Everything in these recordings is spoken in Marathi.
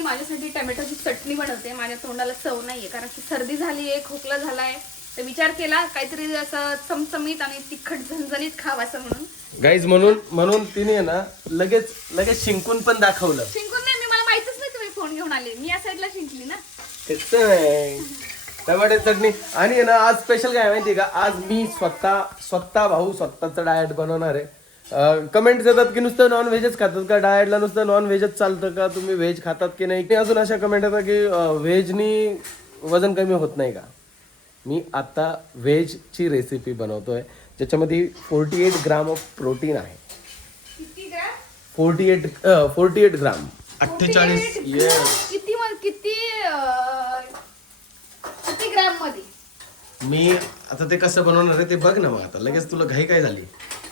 मी माझ्यासाठी टोमॅटोची चटणी बनवते. माझ्या तोंडाला चव नाहीये कारण की सर्दी झाली आहे, खोकला झालाय. तर विचार केला काहीतरी असं चमचमीत आणि तिखट झणझणीत खावं असं म्हणून. गाईज म्हणून तिने ना लगेच शिंकून पण दाखवलं. शिंकून नाही, मी मला माहितच नाही तुम्ही फोन घेऊन आले. मी या साईडला शिंकली ना. टमाटे चटणी. आणि ना आज स्पेशल काय माहिती का, आज मी स्वतः भाऊ स्वतःचं डाएट बनवणार आहे. कमेंट्स येतात की नुसतं नॉन व्हेजच खातात का, डाएटला नुसतं नॉन व्हेजच चालतं का, तुम्ही व्हेज खातात की नाही. अजून अशा कमेंट येतात की व्हेजनी वजन कमी होत नाही का. मी आता व्हेजची रेसिपी बनवतोय ज्याच्यामध्ये 48 ग्राम ऑफ प्रोटीन आहे. किती ग्रॅम? 48 ग्राम 48. किती ग्रॅम मध्ये? मी आता ते कसं बनवणार आहे ते बघ ना. मग आता लगेच तुला घाई काय झाली.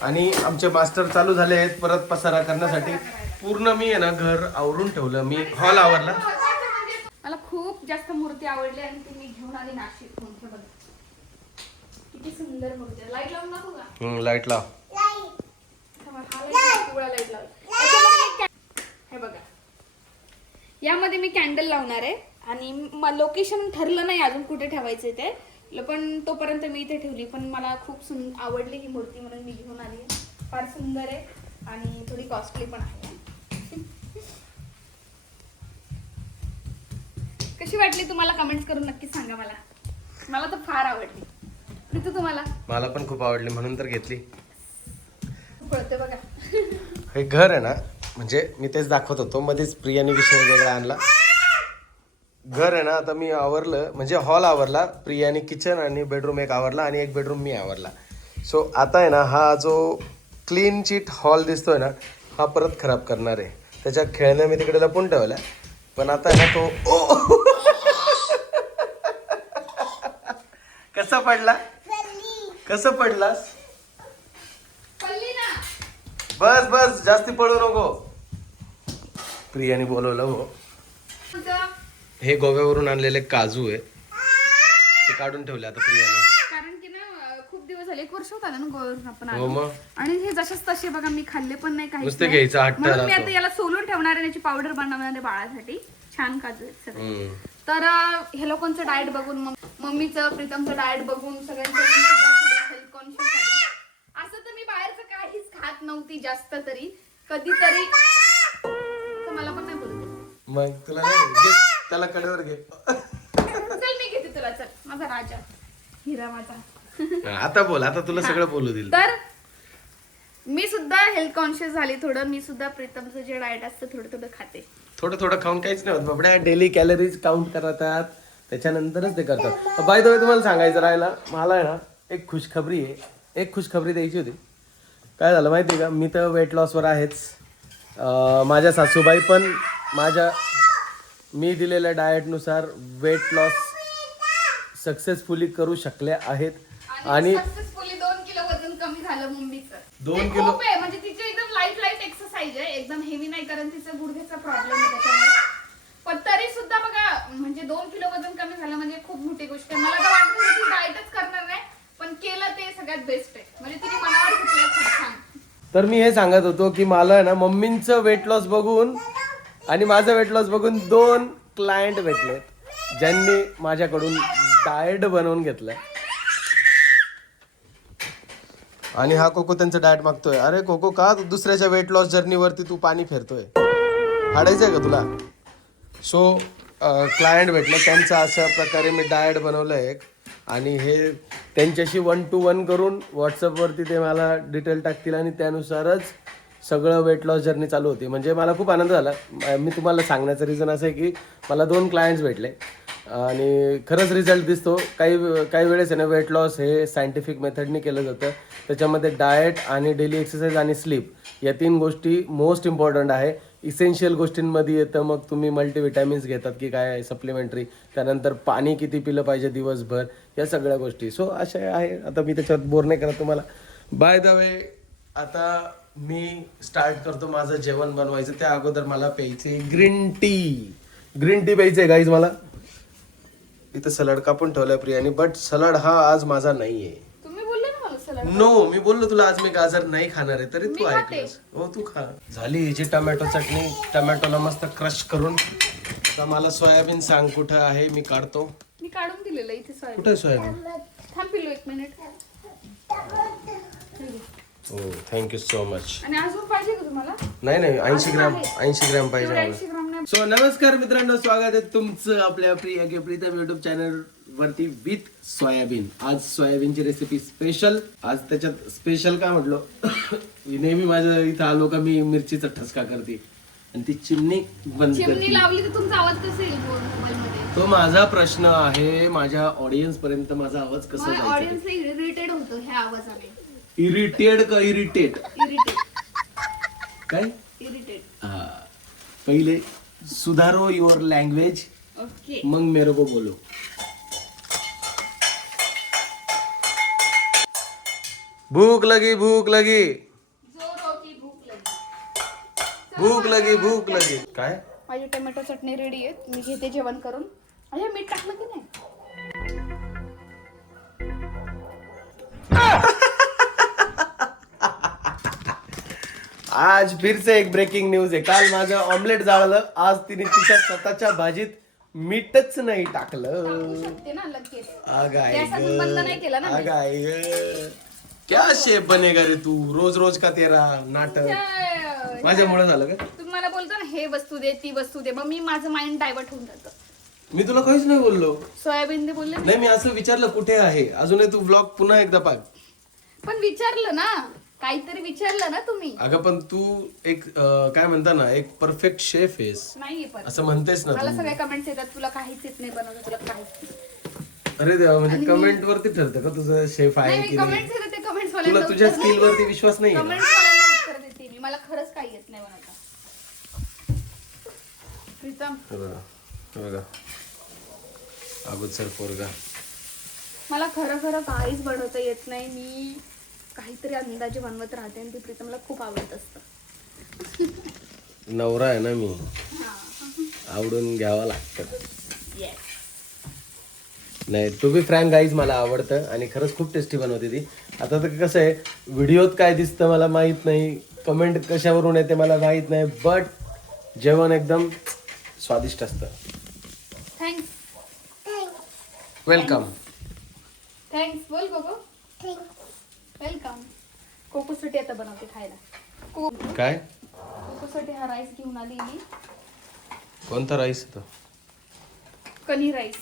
आणि आमचे मास्टर चालू झाले आहेत परत पसारा करण्यासाठी. पूर्ण मी आहे ना घर आवरून ठेवलं. मी हॉल आवरला. मला खूप जास्त मूर्ती आवडली आणि ती मी घेऊन आली नाशिक. किती सुंदर मूर्ती आहे. लाईट लावून दाखवू का? लाईट लाव. लाईट लाव. हे बघा, यामध्ये मी कॅन्डल लावणार आहे आणि लोकेशन ठरलं नाही अजून कुठे ठेवायचं ते, पण तोपर्यंत मी इथे ठेवली. पण मला खूप आवडली ही मूर्ती म्हणून मी घेऊन आली. फार सुंदर आहे आणि थोडी कॉस्टली पण आहे. कशी वाटली तुम्हाला कमेंट्स करून नक्की सांगा. मला तर फार आवडली. ऋतू तुम्हाला? मला पण खूप आवडली म्हणून तर घेतली. कळते बघा. हे घर आहे ना, म्हणजे मी तेच दाखवत होतो मध्येच प्रियाने विषय वेगळा आणला. घर आहे ना आता मी आवरलं, म्हणजे हॉल आवरला, प्रियाने किचन आणि बेडरूम एक आवरला आणि एक बेडरूम मी आवरला. सो आता आहे ना हा जो क्लीन चीट हॉल दिसतोय ना हा परत खराब करणार आहे. त्याच्या खेळण्या मी तिकडे लपून ठेवल्या. पण आता आहे ना तो कसा पडला, कसं पडलास? बस जास्ती पळू नको. प्रियाने बोलवलं हो. हे गोव्यावरून आणलेले काजू आहे ते काढून ठेवले आता प्रियाने. कारण की ना खूप दिवस झाले, 1 वर्ष होता ना गोव्यावरून आपण हो मग. आणि हे जशाच तसे बघा मी खाल्ले पण नाही काही. नुसते घ्यायचं हट्ट म्हणून मी राहतो. आता याला सोलून ठेवणार आहे. याची पावडर बनवणार आहे बाळासाठी. छान काजू आहेत सगळे. तर हे लोकांचं डाएट बघून, मम्मीचं प्रीतमचं डाएट बघून सगळ्यांचं हेल्थ कॉन्शियस झाली. असं तर मी बाहेरचं काहीच खात नव्हती जास्त, तरी कधीतरी. तर मला पण नाही बोलते. मग तुला नाही घे, त्याला कडेवर घे. चल मी घेते तुला. चल माझा राजा, हिरा माझा. आता बोल, आता तुला सगळं बोलू दिलं. तर मी सुद्धा हेल्थ कॉन्शियस झाली थोडं. मी सुद्धा प्रीतमचं जे डाएट असतं थोडं खाते. थोडं खाऊन काहीच नाही होत बाबड्या. डेली कॅलरीज काउंट करतात त्याच्यानंतरच ते करतात. बाय द वे तुम्हाला सांगायचं राहिला, मला आहे ना एक खुशखबरी आहे. एक खुशखबरी द्यायची होती. काय झालं माहिती आहे का, मी तर वेट लॉसवर आहेच. माझ्या सासूबाई पण मी दिलेल्या डाएटनुसार वेट लॉस सक्सेसफुली करू शकल्या आहेत. आणि सक्सेसफुली 2 किलो वजन कमी झालं मम्मीचं. 2 किलो म्हणजे तिची एकदम लाईट एक्सरसाइज आहे. एकदम हेवी नाही कारण तिचा गुडघ्याचा प्रॉब्लेम आहे त्याच्यामुळे. पण तरी सुद्धा बघा, म्हणजे 2 किलो वजन कमी झालं म्हणजे खूप मोठी गोष्ट आहे. मला तर वाटतं की ती डाएटच करणार नाही, पण केलं ते सगळ्यात बेस्ट आहे. म्हणजे तिने मनावर घेतलं खूप छान. तर मी हे सांगत होतो की मला ना मम्मींचं वेट लॉस बघून आणि माझं वेट लॉस बघून 2 क्लायंट भेटले ज्यांनी माझ्याकडून डाएट बनवून घेतलंय. आणि हा कोको त्यांचं डाएट मागतोय. अरे कोको, का दुसऱ्याच्या वेट लॉस जर्नीवरती तू पाणी फेरतोय? हाडायचंय का तुला? सो क्लायंट भेटलं, त्यांचं अशा प्रकारे मी डाएट बनवलं एक. आणि हे त्यांच्याशी 1 to 1 करून व्हॉट्सअपवरती ते मला डिटेल टाकतील आणि त्यानुसारच सगळं वेट लॉस जर्नी चालू होती. म्हणजे मला खूप आनंद झाला. मी तुम्हाला सांगण्याचं रिझन असं आहे की मला 2 क्लायंट्स भेटले आणि खरंच रिझल्ट दिसतो. काही वेळेस आहे ना वेट लॉस हे सायंटिफिक मेथडने केलं जातं. त्याच्यामध्ये डाएट आणि डेली एक्सरसाइज आणि स्लीप या 3 गोष्टी मोस्ट इम्पॉर्टंट आहे. इसेन्शियल गोष्टींमध्ये येतं. मग तुम्ही मल्टीविटॅमिन्स घेतात की काय सप्लिमेंटरी, त्यानंतर पाणी किती पिलं पाहिजे दिवसभर, या सगळ्या गोष्टी. सो अशा आहे. आता मी त्याच्यात बोर नाही करत तुम्हाला. बाय द वे, आता मी स्टार्ट करतो माझं जेवण बनवायचं. त्या अगोदर मला प्यायचे ग्रीन टी प्यायचे गाईज मला. इथं सलाड कापून ठेवलाय प्रियाने, बट सलाड हा आज माझा नाहीये. तुम्ही बोलले ना मला सलाड. नो, मी बोललो तुला आज मी गाजर नाही खाणार आहे, तरी तू ऐकलंस. हो, तू खा. झाली हिची टमॅटो चटणी. टमॅटोला मस्त क्रश करून आता मला सोयाबीन सांग कुठं आहे, मी काढतो. मी काढून दिलेलं इथे सोयाबीन. कुठे आहे सोयाबीन? थांब पिल्लू 1 मिनिट. हो थँक्यू सो मच. आणि अजून पाहिजे का तुम्हाला? नाही 80 ग्रॅम पाहिजे मला. 80 ग्राम नाही. सो नमस्कार मित्रांनो, स्वागत आहे तुमचं आपल्या प्रीतम युट्यूब चॅनल वरती विथ सोयाबीन. आज सोयाबीनची रेसिपी स्पेशल. आज त्याच्यात स्पेशल काय म्हटलो नेहमी माझं इथं आलो का मी मिरचीचा ठसका करते आणि ती चिमणी बंद चिमणी करते. लावली तर तुमचा आवाज कसा येईल मोबाईल मध्ये? तो माझा प्रश्न आहे. माझ्या ऑडियन्स पर्यंत माझा आवाज कसा मला जायचा? ऑडियन्सला इरिटेट होतं ह्या आवाजाने. इरिटेड का इरिटेट? काय इरिटेट. हा, पहिले सुधारो युअर लँग्वेज, ओके. मग मेरे को बोलो. भूख लगी भूक लगी जोरो की भूक लगी. भूक लगी भूक लगी. काय माझी टोमॅटो चटणी रेडी आहे. मी घेते जेवण करून. अरे मीठ टाकलं की नाही? आज फिर से एक ब्रेकिंग न्यूज आहे. काल माझं ऑमलेट जाळलं, आज तिने तिच्या स्वतःच्या भाजीत मीठच नाही टाकलं. टाकू शकते ना लगेच. आगाय गॅस अजून बंद नाही केला ना मी. आगाय क्या शेफ बनेगा रे तू? रोज रोज का तेरा नाटक? माझ्यामुळे झालं का? तुम्हाला बोलतो ना हे वस्तू दे ती वस्तू दे, मग मी माझं माइंड डायव्हर्ट होऊन जातं. मी तुला काहीच नाही बोललो. सोयाबीन दे बोलले ना. नाही, मी असं विचारलं कुठे आहे. अजूनही तू व्लॉग पुन्हा एकदा पाह. पण विचारलं ना, काहीतरी विचारलं ना तुम्ही. अगं पण तू एक काय म्हणता ना, एक परफेक्ट शेफ आहेस नाहीये पण असं म्हणतेस ना मला तू. सगळे कमेंट्स येतात तुला काहीच येत नाही बनवलं, तुला काहीच नाही. अरे देवा, म्हणजे कमेंट वरती ठरतं का तुझं शेफ आहे नाही, की मी नाही? कमेंट्स येतात ते कमेंट्स तुला वाल्यांना तुझ्या उत्तर स्किल वरती विश्वास नाही कमेंट्स वाल्यांना उत्तर देते मी. मला खरंच काही येत नाही बनवता. प्रीतम, बघा अगोदर पोरगा. मला खरं खरं काहीच बनवता येत नाही. मी काहीतरी अंदाजे बनवत राहते आणि ते प्रीतमला खूप आवडत असतं. नवरा आहे ना मी, हा. आवडून घ्यावा लागतं. Yes. नाही, टू बी फ्रँक गाईज, मला आवडतं आणि खरंच खूप टेस्टी बनवते ती. आता तर कसं आहे, व्हिडिओत काय दिसतं मला माहित नाही, कमेंट कशावरून येते मला माहित नाही, बट जेवण एकदम स्वादिष्ट असतं. थँक्स. वेलकम. थँक्स बोल कोको. वेलकम. कोकोसाठी आता बनवते खायला. काय कोकोसाठी हा राईस घेऊन आली मी. कोणता राईस तो? कणी राईस.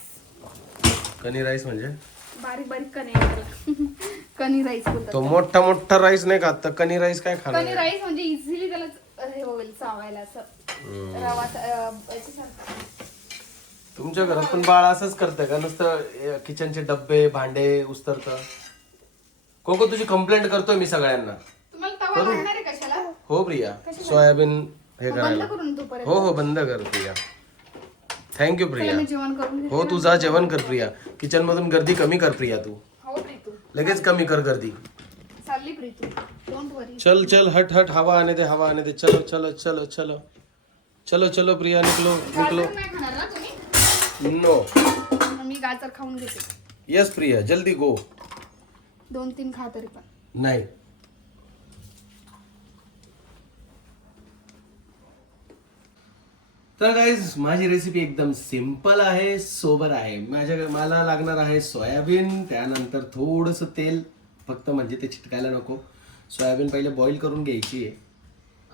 कणी राईस म्हणजे बारीक बारीक कणी आहे त्याला. कणी राईस बोलतात. तो मोठा मोठा राईस नाही खात तर कणी राईस काय खाणार? कणी राईस म्हणजे इझिली त्याला हे होईल चावायला असं. रवा याच्यासारखं. तुमच्या घरात पण बाळ असंच करतं का? नुसतं किचनचे डब्बे भांडे उस्तरतं. कोको तुझी कंप्लेंट करतोय मी सगळ्यांना. तुम्हाला तवा लागणार आहे कशाला? हो प्रिया, सोयाबीन हे बंद करायला. करून तू परत. हो बंद कर प्रिया. थँक्यू प्रिया. मी जेवण करून घेते. हो तू जा जेवण कर प्रिया. किचन मधून गर्दी कमी कर प्रिया. तू हो प्रीतू. लगेच कमी कर गर्दी. चालली प्रीतू. डोंट वरी. चल चल हट हट, हवा आने दे हवा आने दे. चलो चलो चलो चलो चलो चलो प्रिया, निकलो निकलो. गाजर नाही खाणार ना तुम्ही? नो. मग मी गाजर खाऊन घेते. यस प्रिया, जल्दी गो. 2-3 खा तरी पण. नाही. तर गाईज माझी रेसिपी एकदम सिंपल आहे, सोबर आहे. मला लागणार आहे सोयाबीन, त्यानंतर थोडंसं तेल, फक्त म्हणजे ते चिटकायला नको. सोयाबीन पहिले बॉईल करून घ्यायची आहे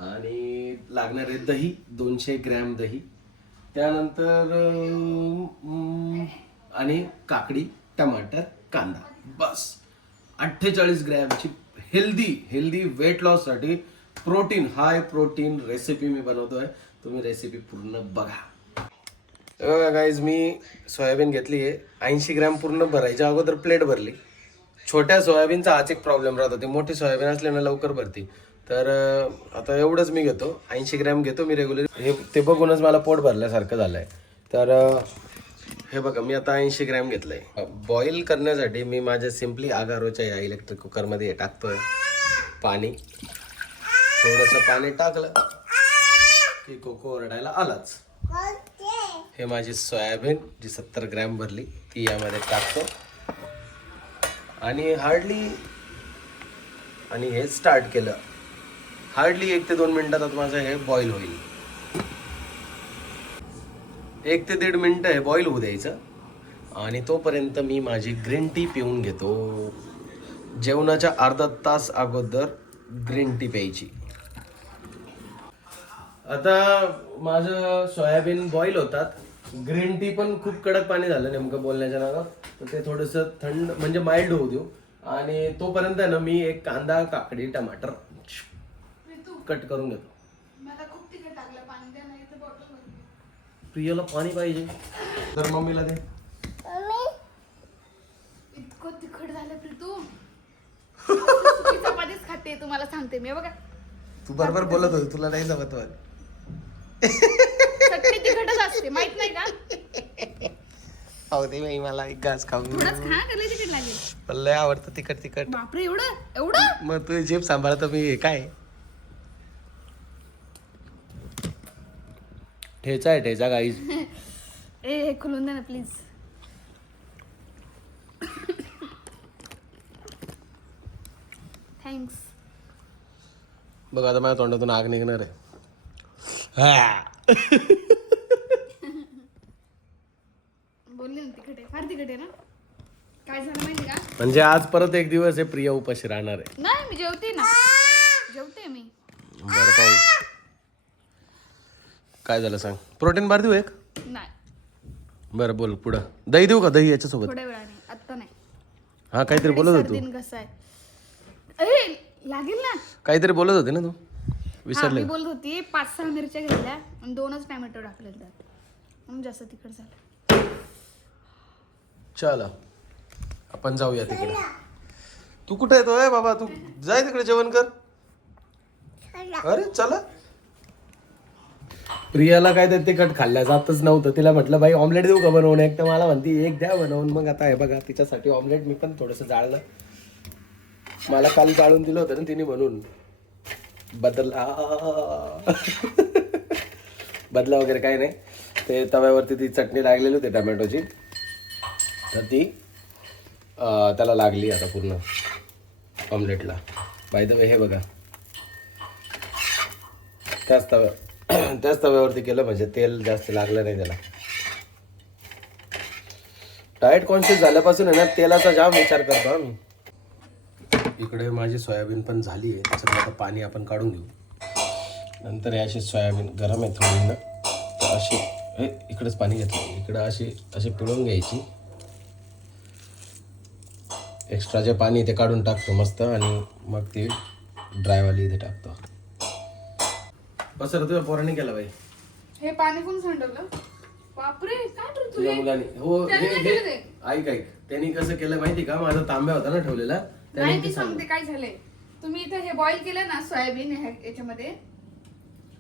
आणि लागणार आहे दही, 200 ग्रॅम दही, त्यानंतर आणि काकडी, टमाटर, कांदा. बस 48 ग्रॅमची हेल्दी वेट लॉससाठी प्रोटीन, हाय प्रोटीन रेसिपी मी बनवतोय. तुम्ही रेसिपी पूर्ण बघा. बघा गाईज, मी सोयाबीन घेतली आहे 80 ग्रॅम. पूर्ण भरायच्या अगोदर प्लेट भरली. छोट्या सोयाबीनचा हाच एक प्रॉब्लेम राहतो, ते मोठी सोयाबीन असले ना लवकर भरती. तर आता एवढंच मी घेतो, 80 ग्रॅम घेतो मी रेग्युलर. हे ते बघूनच मला पोट भरल्यासारखं झालंय. तर हे बघा, मी आता 80 ग्रॅम घेतलंय. बॉईल करण्यासाठी मी माझ्या सिम्पली आगारोच्या या इलेक्ट्रिक कुकरमध्ये टाकतोय पाणी. थोडंसं पाणी टाकलं की कोको ओरडायला आलाच. हे माझी सोयाबीन जी 70 ग्रॅम भरली ती यामध्ये टाकतो आणि हे स्टार्ट केलं. हार्डली 1 ते 2 मिनिटात माझं हे बॉईल होईल. 1 ते 1.5 मिनिटं आहे बॉईल होऊ द्यायचं. आणि तोपर्यंत मी माझी ग्रीन टी पिऊन घेतो. जेवणाच्या अर्धा तास अगोदर ग्रीन टी प्यायची. आता माझं सोयाबीन बॉईल होतात. ग्रीन टी पण खूप कडक पाणी झालं नेमकं बोलण्याच्या नावात, तर ते थोडंसं थंड म्हणजे माइल्ड होऊ देऊ. आणि तोपर्यंत आहे ना मी एक कांदा, काकडी, टमाटर कट करून घेतो. मला खूप तिखट टाकलं, पाणी द्या नाही तर बॉटल भरून. प्रियाला पाणी पाहिजे तर मम्मीला दे. इतकं तिखट झालं प्रीतू. सुकी चपातीच खाते तुम्हाला सांगते मी. बघा तू बरोबर बोलत होती, तुला नाही जमत. चटणी तिखटच असते, माहित नाही का? खाऊ दे बाई मला एक घास खाऊ. थोडंच खा, त्याला तिखट लागेल. मला लय आवडतं तिखट. बापरे, एवढं मग तू जीभ सांभाळतो मी काय. ठेचा गाईज. हे खुलून दे ना प्लीज. थँक्स. बघ आता माझ्या तोंडातून आग निघणार आहे. बोलले ना तिखट आहे, फार तिखट आहे ना. काय झालं माहिती का? म्हणजे आज परत एक दिवस आहे प्रिया उपाशी राहणार आहे. नाही, मी जेवते ना, जेवते मी. बरं पाहू काय झालं सांग. प्रोटीन बार देऊ एक. नाही, बरं बोल पुढं. दही देऊ का? दही याच्यासोबत. थोड्या वेळाने, आत्ता नाही. हा काहीतरी बोलत होती सर्दीन घसा आहे. अरे लागेल ना. काहीतरी बोलत होती ना तू, हा, विसरले. मी बोलत होती 5-6 मिरच्या घेतल्या आणि 2च टॅमॅटो टाकले त्यात, म्हणून जास्त तिखट झालं. चला आपण जाऊया तिकडे. तू कुठे येतोय बाबा? तू जाय तिकडे जेवण कर. अरे चला. प्रियाला काय तर तिखट खाल्ल्या जातच नव्हतं. तिला म्हटलं बाई ऑमलेट देऊ का बनवून? एक तर मला म्हणती एक द्या बनवून. मग आता हे बघा तिच्यासाठी ऑमलेट मी पण थोडंसं जाळलं. मला काल जाळून दिलं होतं ना तिने, म्हणून बदला बदला वगैरे काही नाही. ते तव्यावरती ती चटणी लागलेली होती टमॅटोची, तर ती त्याला लागली आता पूर्ण ऑमलेटला. बाय द वे हे बघा त्याच तव्यावरती केलं, म्हणजे तेल जास्त लागलं नाही त्याला. डाएट कॉन्शियस झाल्यापासून आहे ना तेलाचा जाम विचार करतो आम्ही. इकडे माझी सोयाबीन पण झाली आहे. त्याच्यात आता पाणी आपण काढून घेऊ. नंतर हे अशी सोयाबीन गरम आहे थोडी ना, अशी इकडेच पाणी घेतलं. इकडं अशी पिळून घ्यायची. एक्स्ट्रा जे पाणी ते काढून टाकतो मस्त, आणि मग ती ड्रायवाली इथे टाकतो. बसर तुझ्या पोराने केला बाई. हे पाणी कोण सांडवलं? बापरे, काय करतो तुझ्या मुलाने. हो त्याने काय केलं ते? ऐक त्यांनी कसं केलं माहिती का? माझा तांब्या होता ना ठेवलेला, नाही, मी सांगते काय झालंय. तुम्ही इथे हे बॉईल केलं ना सोयाबीन याच्यामध्ये.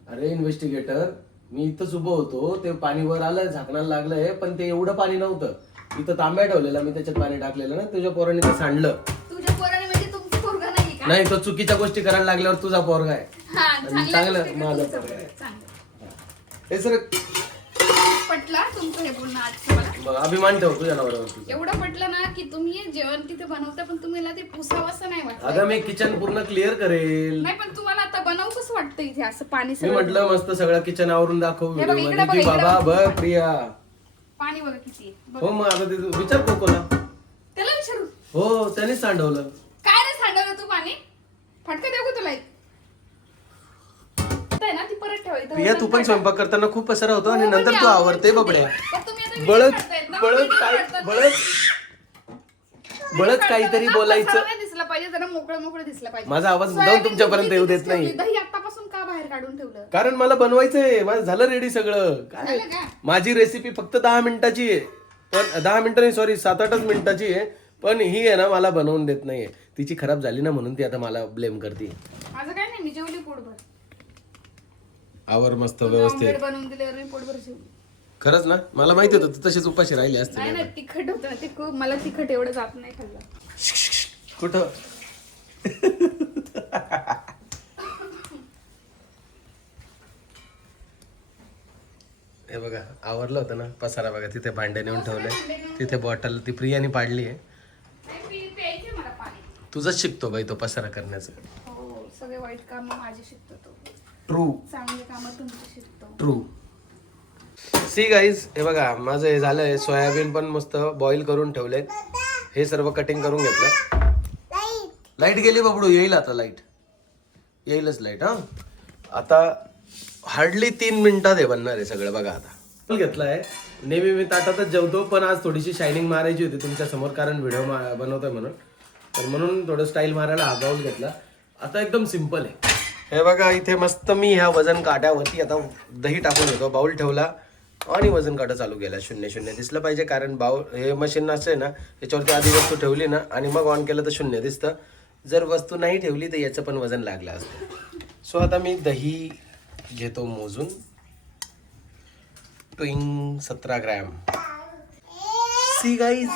अरे इन्व्हेस्टिगेटर, मी इथंच उभं होतो, ते पाणी वर आलं, झाकणाला लागलंय, पण ते एवढं पाणी नव्हतं. इथं तांब्या ठेवलेला मी, त्याच्यात पाणी टाकलेलं ना, तुझ्या पोराने ते सांडलं. तुझ्या पोराने म्हणजे तुमचं पोरगा नाही का? नाही, तो चुकीच्या गोष्टी करायला लागल्यावर तुझा पोरगा आहे. हा, चांगलं माझा पोरगा आहे. हे सर पटला तुमचं हे बोलणं आजचं मला. मग अभिमान ठेव तुझ्या नवऱ्यावरती. एवढं पटलं ना की तुम्ही जेवण तिथे बनवता, पण तुम्हाला ते पुसावंसं नाही वाटत. अगं मी किचन पूर्ण क्लिअर करेल. नाही, पण तुम्हाला आता बनवू कसं वाटतं इथे असं पाणी मी सगळं? म्हटलं मस्त सगळं किचन आवरून दाखव हे बघ, व्हिडिओ इकडे मध्ये की बघ, बाबा इकडे बघ प्रिया. पाणी बघा किती आहे. बघ. हो मग आता ते विचार कोकोला. त्याला विचारू. हो त्यानेच सांडवलं. काय रे सांडवलं तू पाणी? फटका देऊ का तुला एक? आहे ना ती परत ठेवायची. प्रिया तू पण स्वयंपाक करताना खूप पसारा होतो आणि नंतर तू आवरते बबड्या. बळत बळत बळत काय बळत काहीतरी बोलायचं. दिसलं पाहिजे, जरा मोकळं दिसलं पाहिजे. माझा आवाज मुद्दाम तुमच्यापर्यंत येऊ देत नाही. दही आतापासून का बाहेर काढून ठेवलं? कारण मला बनवायचंय. माझं झालं रेडी सगळं. काय झालं का? माझी रेसिपी फक्त 10 मिनिटाची आहे, पण 10 मिनिटं नाही, सॉरी 7-8 मिनिटाची आहे. पण ही आहे ना मला बनवून देत नाहीये. तिची खराब झाली ना म्हणून ती आता मला ब्लेम करते. माझं काय नाही, मी जेवली पोटभर. आवर मस्त व्यवस्थित ऑमलेट बनवून दिल्यावर मी पोटभर जेवली. खरंच ना, मला माहिती होतं तू तशीच उपाशी राहिली असते. नाही नाही, तिखट होतं ना ते खूप. मला तिखट एवढं जात नाही खाल्लं. कुठं हे बघा आवरलं होतं ना पसारा. बघा तिथे भांडे नेऊन ठेवले, तिथे बॉटल ती प्रियाने पाडली आहे. प्यायचे मला पाणी. तुझंच शिकतो बाई तो पसारा करण्याचं. हो, सगळे वाईट काम माझे शिकतो तो, ट्रू चांगले काम तुमचे शिकतो. ट्रू. सी गाईज, हे बघा माझं हे झालंय. सोयाबीन पण मस्त बॉईल करून ठेवले. हे सर्व कटिंग करून घेतलं. लाईट गेली बाबडू, येईल आता लाईट, येईलच लाईट. हा आता हार्डली 3 मिनिटात हे बनणार आहे सगळं. बघा आता घेतलाय. नेहमी मी ताटातच जेवतो, पण आज थोडीशी शायनिंग मारायची होती तुमच्या समोर, कारण व्हिडिओ बनवतोय म्हणून. तर म्हणून थोडं स्टाईल मारायला हा बाउल घेतला. आता एकदम सिम्पल आहे. हे बघा इथे मस्त मी ह्या वजन काट्यावरती आता दही टाकून येतो. बाउल ठेवला आणि वजन काटा चालू केला. 0-0 दिसलं पाहिजे, कारण बाउल हे मशीन असं आहे ना, याच्यावरती आधी वस्तू ठेवली ना आणि मग ऑन केलं तर 0 दिसतं. जर वस्तू नाही ठेवली तर याचं पण वजन लागलं असतं. सो आता मी दही घेतो मोजून. 17 ग्रॅम. सी गाईज,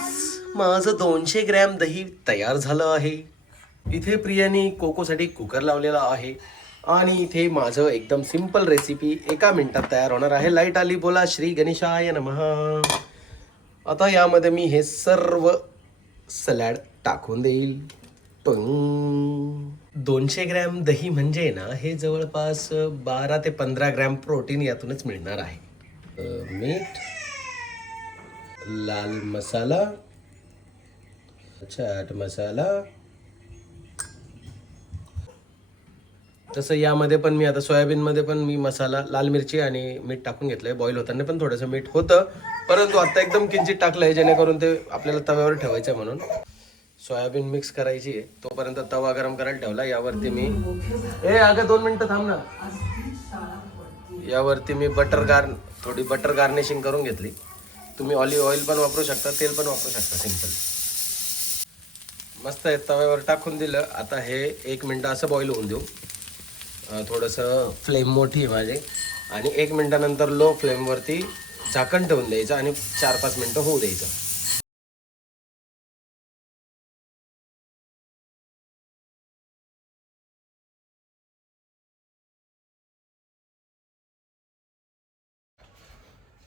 माझं 200 ग्रॅम दही तयार झालं आहे. इथे प्रियाने कोकोसाठी कुकर लावलेला आहे. आणि इथे माझं एकदम सिंपल रेसिपी 1 मिनिटात तयार होणार आहे. लाईट आली, बोला श्री गणेशाय नमः. आता यामध्ये मी हे सर्व सलाड टाकून देईल. 200 ग्रॅम दही म्हणजे ना, हे जवळपास 12 ते 15 ग्रॅम प्रोटीन यातूनच मिळणार आहे. मीठ, लाल मसाला, चाट मसाला. तसं यामध्ये पण मी आता सोयाबीनमध्ये पण मी मसाला, लाल मिरची आणि मीठ टाकून घेतलंय. बॉईल होताना पण थोडंसं मीठ होतं, परंतु आता एकदम किंचित टाकलंय, जेणेकरून ते आपल्याला तव्यावर ठेवायचं आहे म्हणून. सोयाबीन मिक्स करायची आहे, तोपर्यंत तवा गरम करायला ठेवला. यावरती मी अगं 2 मिनिटं थांब ना. यावरती मी थोडी बटर गार्निशिंग करून घेतली. तुम्ही ऑलिव्ह ऑइल पण वापरू शकता, तेल पण वापरू शकता, सिंपल. मस्त आहे, तव्यावर टाकून दिलं. आता हे 1 मिनिट असं बॉईल होऊन देऊ. थोडंसं फ्लेम मोठी आहे माझी. आणि 1 मिनिटानंतर लो फ्लेमवरती झाकण ठेवून द्यायचं आणि 4-5 मिनिटं होऊ द्यायचं.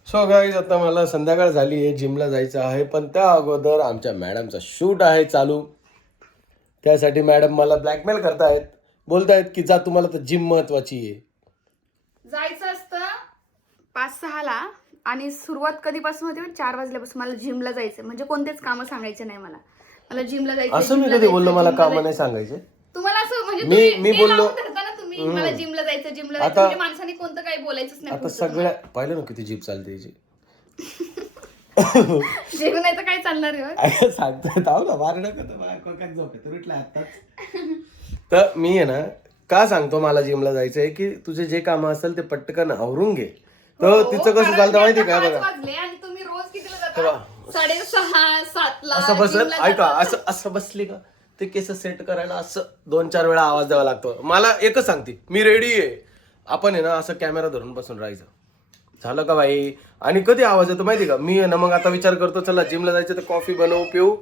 सो गाईज, आता मला संध्याकाळ झाली आहे, जिमला जायचं आहे. पण त्या अगोदर आमच्या मॅडमचा शूट आहे चालू. त्यासाठी मॅडम मला ब्लॅकमेल करतायत, बोलतायत की जा, तुम्हाला तर जिम महत्वाची आहे. जायचं असतं 5-6ला आणि सुरुवात कधीपासून होते? 4 वाजल्यापासून मला जिमला जायचं. म्हणजे कोणतेच कामं सांगायचे नाही मला जिमला जायचं. असं मी कधी बोललो मला कामं नाही सांगायचे? तुम्हाला असं म्हणजे मी बोललो तुम्ही मला जिमला जायचं म्हणजे माणसाने कोणतं काही बोलायचंच नाही. आता सगळ्या पाहिलं ना किती जीप चालते याची. जेवण नाही तर काय चालणार आहे? सांगतोय तर मी आहे ना, का सांगतो मला जिमला जायचंय, की तुझे जे काम असेल ते पटकन आवरून घे. तर तिचं कसं चालतं माहिती काय? बघा, आणि तुम्ही रोज कितीला जाता? 6:30-7ला. असं बसल, ऐका, असं बसली का ते केस सेट करायला असं 2-4 वेळा आवाज द्यावा लागतो. मला एकच सांगते, मी रेडी आहे. आपण आहे ना असं कॅमेरा धरून बसून राहायचं. झालं का बाई? आणि कधी आवाज येतो माहिती का? मी आहे ना मग आता विचार करतो, चला जिमला जायचं तर कॉफी बनवू, पिऊ.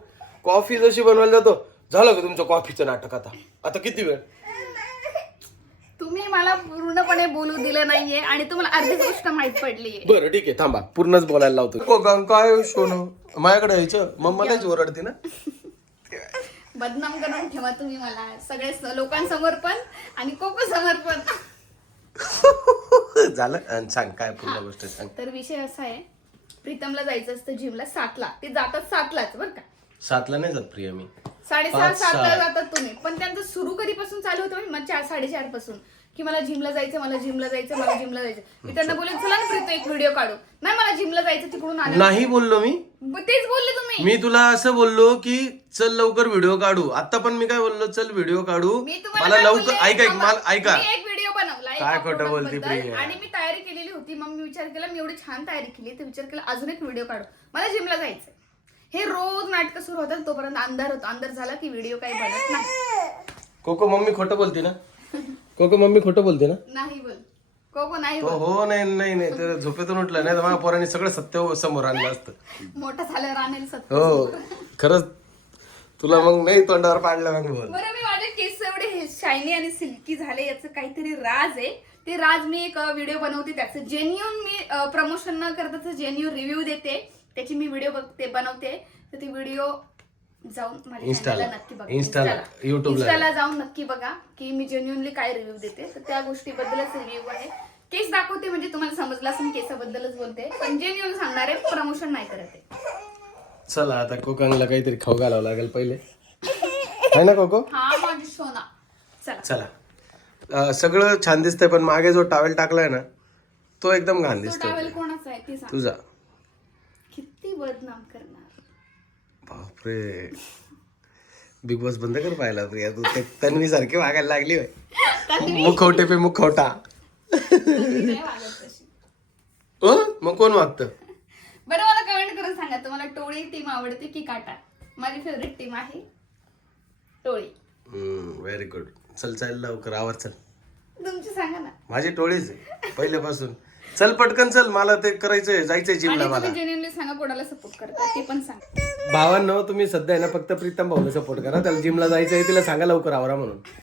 कॉफी जशी बनवायला जातो, झालं का तुमचं कॉफीचं नाटक? आता किती वेळ? तुम्ही मला पूर्णपणे बोलू दिलं नाहीये आणि तुम्हाला अर्धीच गोष्ट माहित पडलीये. बरं ठीक आहे, थांबा, पूर्णच बोलायला लावतो. काय सोनं माझ्याकडे यायचं, मग मलाच ओरडते ना. बदनाम करून ठेवा तुम्ही मला सगळे लोकांसमोर पण आणि कोको समोर पण. झालं, सांग काय पूर्ण गोष्ट सांग. तर विषय असा आहे, प्रीतमला जायचं असतं जिमला 7ला. ते जातात 7लाच बरं का. 7ला नाही जात प्रिया, मी 6:30-7ला जातात तुम्ही. पण त्यांचं सुरू कधीपासून चालू होतं? मग 4-4:30 पासून की मला जिमला जायचं. मी त्यांना बोलले, चला ना प्रीतो एक व्हिडिओ काढू. नाही, मला जिमला जायचं, तिकडून आलं. नाही बोललो मी, तेच बोलले तुम्ही. मी तुला असं बोललो की चल लवकर व्हिडिओ काढू. आता पण मी काय बोललो, चल व्हिडिओ काढू. मला लवकर ऐका एक व्हिडिओ बनवला काय खोटं बोलती प्रिया. आणि मी तयारी केलेली होती. मग मी विचार केला, मी एवढी छान तयारी केली तर विचार केला अजून एक व्हिडिओ काढू. मला जिमला जायचंय. हे रोज नाटकं सुरू होतात, तोपर्यंत अंधार होतो. अंधार झाला की व्हिडिओ काही बनत नाही. कोको मम्मी खोटं बोलते ना? कोको मम्मी खोटं बोलते ना? नाही बोल कोको, नाही बोल. हो नाही तर झोपेतून उठलं नाही तर माझ्या पोरांनी सगळं सत्य समोर आणलं असतं. मोठा झाल्यावर आणेल सत्य. हो खरंच, तुला मग नाही तोंडावर पाडलं मग बोल. बरं, मी माझे केस एवढे शायनी आणि सिल्की झाले, याचं काहीतरी राज आहे. ते राज मी एक व्हिडिओ बनवते, त्याचं जेन्युन मी प्रमोशन न करता जेन्युन रिव्ह्यू देते, त्याची मी व्हिडिओ बनवते. तर ती व्हिडिओ जाऊन माझ्या Instaला. channel ला नक्की बघा. Instaला, YouTube ला. Instaला जाऊन नक्की बघा की मी जेन्युअनली काय रिव्ह्यू देते, तर त्या गोष्टीबद्दलच रिव्ह्यू आहे. केस दाखवते म्हणजे तुम्हाला समजलं असेल केसाबद्दलच बोलते, पण जेन्युअन सांगणार आहे, प्रमोशन नाही करत आहे. चला आता कोकणला काहीतरी खाऊ घालावं लागेल पहिले, है ना कोको? हा माझी सोना. चला चला सगळं छान दिसतंय, पण मागे जो टॉवेल टाकलाय ना तो एकदम घाण तो दिसतोय. टॉवेल कोणाचा आहे ते सांग. तुझा. किती बदनाम करणार. बापरे, बिग बॉस बंद कर पाहिला प्रिया तू. ते तन्वी सारखी वागायला लागली होय. मुखवटे पे मुखवटा. नाही वागत तशी. मग कोण वागतं? बरं मला कमेंट करून सांगा तुम्हाला टोळी टीम आवडते की काटा. माझी फेवरेट टीम आहे टोळी. Very good. चल चल लवकर आवर चल. तुमची सांगा ना. माझी टोळीच आहे पहिल्यापासून. चल पटकन चल, मला ते करायचंय, जायचंय आणि जिमला मला. तुम्ही जेन्युअनली सांगा कोणाला सपोर्ट करता ते पण सांगा. भावांनो तुम्ही सध्या आहे ना फक्त प्रीतम भाऊला सपोर्ट करा, त्याला जिमला जायचंय, तिला सांगा लवकर आवरा म्हणून.